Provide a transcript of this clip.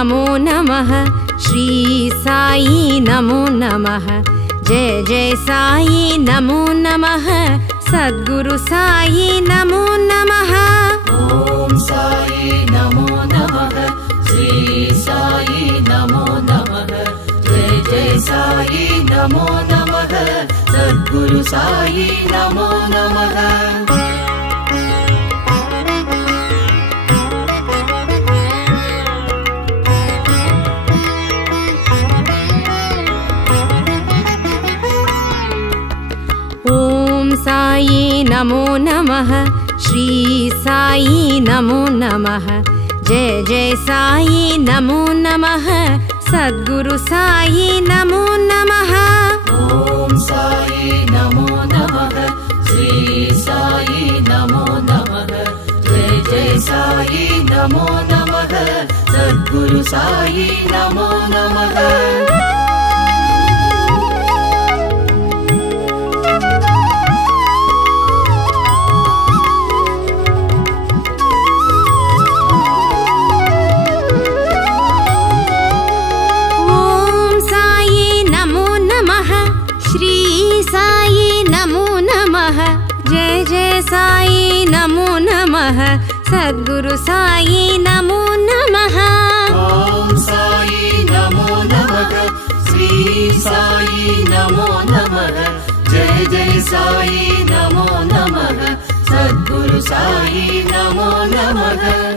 नमो नमः श्री साई नमो नमः जय जय साई नमो नमः सद्गुरु साई नमो नमः ओम साई नमो नमः श्री साई नमो नमः जय जय साई नमो नमः सद्गुरु साई नमो नमः ओम साई नमो नमः श्री साई नमो नमः जय जय साई नमो नमः सद्गुरु साई नमो नमः ओम साई नमो नमः श्री साई नमो नमः जय जय साई नमो नमः सद्गुरु साई नमो नमः जय जय साई नमो नमः सद्गुरु साई नमो नमः ओम साई नमो नमः श्री साई नमो नमः जय जय साई नमो नमः सद्गुरु साई नमो नमः